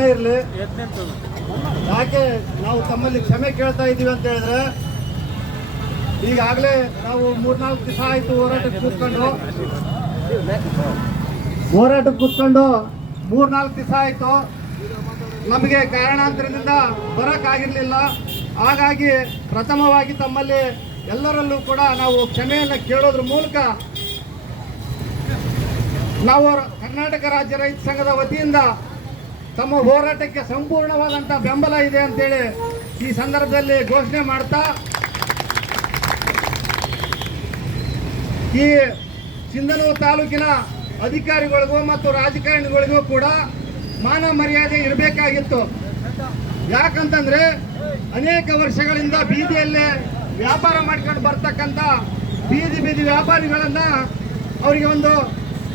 ಕ್ಷಮೆ ಇರಲಿ. ಯಾಕೆ ನಾವು ತಮ್ಮಲ್ಲಿ ಕ್ಷಮೆ ಕೇಳ್ತಾ ಇದ್ದೀವಿ ಅಂತ ಹೇಳಿದ್ರೆ, ಈಗಾಗಲೇ ನಾವು 3-4 ದಿವಸ ಆಯಿತು ಹೋರಾಟಕ್ಕೆ ಕೂತ್ಕೊಂಡು 3-4 ದಿವಸ ಆಯಿತು. ನಮಗೆ ಕಾರಣಾಂತರದಿಂದ ಬರೋಕ್ಕಾಗಿರಲಿಲ್ಲ. ಹಾಗಾಗಿ ಪ್ರಥಮವಾಗಿ ತಮ್ಮಲ್ಲಿ ಎಲ್ಲರಲ್ಲೂ ಕೂಡ ನಾವು ಕ್ಷಮೆಯನ್ನು ಕೇಳೋದ್ರ ಮೂಲಕ ನಾವು ಕರ್ನಾಟಕ ರಾಜ್ಯ ರೈತ ಸಂಘದ ವತಿಯಿಂದ ತಮ್ಮ ಹೋರಾಟಕ್ಕೆ ಸಂಪೂರ್ಣವಾದಂಥ ಬೆಂಬಲ ಇದೆ ಅಂತೇಳಿ ಈ ಸಂದರ್ಭದಲ್ಲಿ ಘೋಷಣೆ ಮಾಡ್ತಾ, ಈ ಸಿಂಧನೂರು ತಾಲೂಕಿನ ಅಧಿಕಾರಿಗಳಿಗೂ ಮತ್ತು ರಾಜಕಾರಣಿಗಳಿಗೂ ಕೂಡ ಮಾನ ಮರ್ಯಾದೆ ಇರಬೇಕಾಗಿತ್ತು. ಯಾಕಂತಂದ್ರೆ ಅನೇಕ ವರ್ಷಗಳಿಂದ ಬೀದಿಯಲ್ಲೇ ವ್ಯಾಪಾರ ಮಾಡ್ಕೊಂಡು ಬರ್ತಕ್ಕಂಥ ಬೀದಿ ವ್ಯಾಪಾರಿಗಳನ್ನ ಅವರಿಗೆ ಒಂದು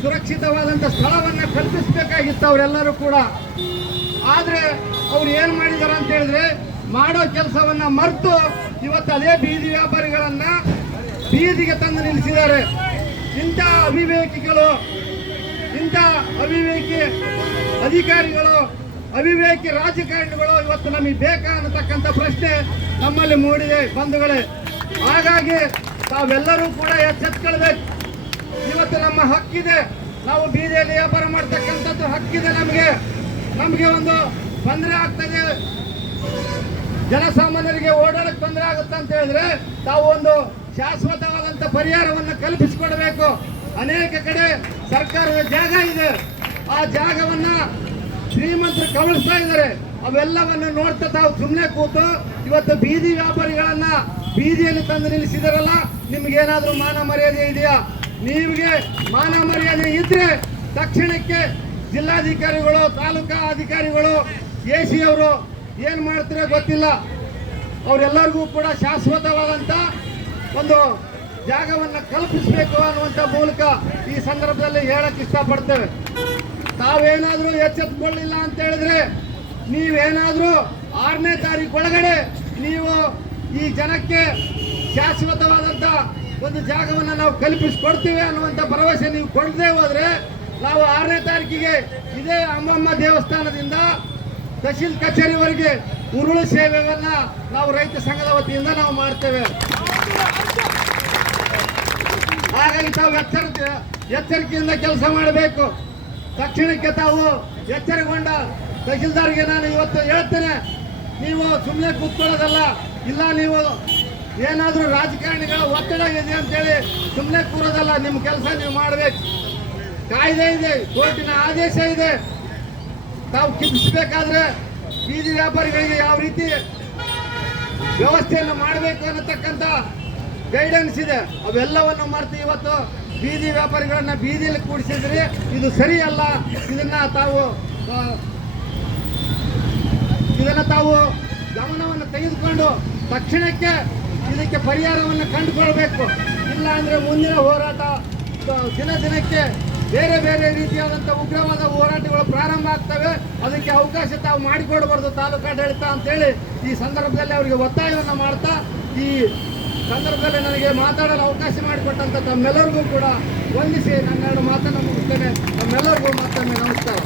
ಸುರಕ್ಷಿತವಾದಂಥ ಸ್ಥಳವನ್ನು ಕಲ್ಪಿಸಬೇಕಾಗಿತ್ತು ಅವರೆಲ್ಲರೂ ಕೂಡ. ಆದರೆ ಅವ್ರು ಏನು ಮಾಡಿದ್ದಾರೆ ಅಂತ ಹೇಳಿದ್ರೆ, ಮಾಡೋ ಕೆಲಸವನ್ನ ಮರೆತು ಇವತ್ತು ಅದೇ ಬೀದಿ ವ್ಯಾಪಾರಿಗಳನ್ನ ಬೀದಿಗೆ ತಂದು ನಿಲ್ಲಿಸಿದ್ದಾರೆ. ಇಂಥ ಅವಿವೇಕಿಗಳು, ಇಂಥ ಅವಿವೇಕಿ ಅಧಿಕಾರಿಗಳು, ಅವಿವೇಕಿ ರಾಜಕಾರಣಿಗಳು ಇವತ್ತು ನಮಗೆ ಬೇಕಾ ಅನ್ನತಕ್ಕಂಥ ಪ್ರಶ್ನೆ ನಮ್ಮಲ್ಲಿ ಮೂಡಿದೆ ಬಂಧುಗಳೇ. ಹಾಗಾಗಿ ತಾವೆಲ್ಲರೂ ಕೂಡ ಎಚ್ಚೆತ್ಕೊಳ್ಬೇಕು. ಇವತ್ತು ನಮ್ಮ ಹಕ್ಕಿದೆ, ನಾವು ಬೀದಿಯಲ್ಲಿ ವ್ಯಾಪಾರ ಮಾಡ್ತಕ್ಕಂಥದ್ದು ಹಕ್ಕಿದೆ. ನಮಗೆ ಒಂದು ತೊಂದರೆ ಆಗ್ತದೆ, ಜನಸಾಮಾನ್ಯರಿಗೆ ಓಡಾಡಕ್ಕೆ ತೊಂದರೆ ಆಗುತ್ತೆ ಅಂತ ಹೇಳಿದ್ರೆ ತಾವು ಒಂದು ಶಾಶ್ವತವಾದಂಥ ಪರಿಹಾರವನ್ನು ಕಲ್ಪಿಸಿಕೊಡಬೇಕು. ಅನೇಕ ಕಡೆ ಸರ್ಕಾರದ ಜಾಗ ಇದೆ, ಆ ಜಾಗವನ್ನ ಶ್ರೀಮಂತರು ಕಬಳಿಸ್ತಾ ಇದ್ದಾರೆ. ಅವೆಲ್ಲವನ್ನು ನೋಡ್ತಾ ತಾವು ಸುಮ್ಮನೆ ಕೂತು ಇವತ್ತು ಬೀದಿ ವ್ಯಾಪಾರಿಗಳನ್ನ ಬೀದಿಯಲ್ಲಿ ತಂದು ನಿಲ್ಲಿಸಿದಾರಲ್ಲ, ನಿಮ್ಗೇನಾದ್ರೂ ಮಾನ ಮರ್ಯಾದೆ ಇದೆಯಾ? ನಿಮಗೆ ಮಾನ ಮರ್ಯಾದೆ ಇದ್ರೆ ತಕ್ಷಣಕ್ಕೆ ಜಿಲ್ಲಾಧಿಕಾರಿಗಳು, ತಾಲೂಕಾ ಅಧಿಕಾರಿಗಳು, AC ಅವರು ಏನು ಮಾಡ್ತಾರೆ ಗೊತ್ತಿಲ್ಲ, ಅವರೆಲ್ಲರಿಗೂ ಕೂಡ ಶಾಶ್ವತವಾದಂಥ ಒಂದು ಜಾಗವನ್ನು ಕಲ್ಪಿಸಬೇಕು ಅನ್ನುವಂಥ ಮೂಲಕ ಈ ಸಂದರ್ಭದಲ್ಲಿ ಹೇಳಕ್ಕೆ ಇಷ್ಟಪಡ್ತೇವೆ. ತಾವೇನಾದರೂ ಎಚ್ಚೆತ್ತುಕೊಳ್ಳಿಲ್ಲ ಅಂತ ಹೇಳಿದ್ರೆ, ನೀವೇನಾದರೂ 6ನೇ ತಾರೀಕು ಒಳಗಡೆ ನೀವು ಈ ಜನಕ್ಕೆ ಶಾಶ್ವತವಾದಂಥ ಒಂದು ಜಾಗವನ್ನು ನಾವು ಕಲ್ಪಿಸಿಕೊಡ್ತೀವಿ ಅನ್ನುವಂಥ ಭರವಸೆ ನೀವು ಕೊಡದೇ ಹೋದ್ರೆ, ನಾವು 6ನೇ ತಾರೀಕಿಗೆ ಇದೇ ಅಮ್ಮಮ್ಮ ದೇವಸ್ಥಾನದಿಂದ ತಹಶೀಲ್ ಕಚೇರಿವರೆಗೆ ಉರುಳು ಸೇವೆಯನ್ನ ನಾವು ರೈತ ಸಂಘದ ವತಿಯಿಂದ ನಾವು ಮಾಡ್ತೇವೆ. ಹಾಗಾಗಿ ತಾವು ಎಚ್ಚರಿಕೆಯಿಂದ ಕೆಲಸ ಮಾಡಬೇಕು. ತಕ್ಷಣಕ್ಕೆ ತಾವು ಎಚ್ಚರಗೊಂಡ ತಹಶೀಲ್ದಾರ್ಗೆ ನಾನು ಇವತ್ತು ಹೇಳ್ತೇನೆ, ನೀವು ಸುಮ್ಮನೆ ಕೂತ್ಕೊಳ್ಳೋದಲ್ಲ, ಇಲ್ಲ ನೀವು ಏನಾದರೂ ರಾಜಕಾರಣಿಗಳ ಒತ್ತಡ ಇದೆ ಅಂತೇಳಿ ಸುಮ್ಮನೆ ಕೂರೋದಲ್ಲ, ನಿಮ್ಮ ಕೆಲಸ ನೀವು ಮಾಡಬೇಕು. ಕಾಯ್ದೆ ಇದೆ, ಕೋರ್ಟಿನ ಆದೇಶ ಇದೆ. ತಾವು ಕಿಪ್ಪಿಸಬೇಕಾದ್ರೆ ಬೀದಿ ವ್ಯಾಪಾರಿಗಳಿಗೆ ಯಾವ ರೀತಿ ವ್ಯವಸ್ಥೆಯನ್ನು ಮಾಡಬೇಕು ಅನ್ನತಕ್ಕಂಥ ಗೈಡೆನ್ಸ್ ಇದೆ. ಅವೆಲ್ಲವನ್ನು ಮರೆತು ಇವತ್ತು ಬೀದಿ ವ್ಯಾಪಾರಿಗಳನ್ನ ಬೀದಿಯಲ್ಲಿ ಕೂಡಿಸಿದ್ರೆ ಇದು ಸರಿಯಲ್ಲ. ಇದನ್ನ ತಾವು ಗಮನವನ್ನು ತೆಗೆದುಕೊಂಡು ತಕ್ಷಣಕ್ಕೆ ಇದಕ್ಕೆ ಪರಿಹಾರವನ್ನು ಕಂಡುಕೊಳ್ಬೇಕು. ಇಲ್ಲ ಅಂದ್ರೆ ಮುಂದಿನ ಹೋರಾಟ ದಿನಕ್ಕೆ ಬೇರೆ ರೀತಿಯಾದಂಥ ಉಗ್ರವಾದ ಹೋರಾಟಗಳು ಪ್ರಾರಂಭ ಆಗ್ತವೆ. ಅದಕ್ಕೆ ಅವಕಾಶ ತಾವು ಮಾಡಿಕೊಡಬಾರ್ದು ತಾಲೂಕಾಡಳಿತ ಅಂತೇಳಿ ಈ ಸಂದರ್ಭದಲ್ಲಿ ಅವರಿಗೆ ಒತ್ತಾಯವನ್ನು ಮಾಡ್ತಾ, ಈ ಸಂದರ್ಭದಲ್ಲಿ ನನಗೆ ಮಾತಾಡಲು ಅವಕಾಶ ಮಾಡಿಕೊಟ್ಟಂತ ತಮ್ಮೆಲ್ಲರಿಗೂ ಕೂಡ ವಂದಿಸಿ ನನ್ನೆರಡು ಮಾತನ್ನು ಮುಗಿಸ್ತೇನೆ. ತಮ್ಮೆಲ್ಲರಿಗೂ ಮತ್ತೊಮ್ಮೆ ನಮಸ್ಕಾರ.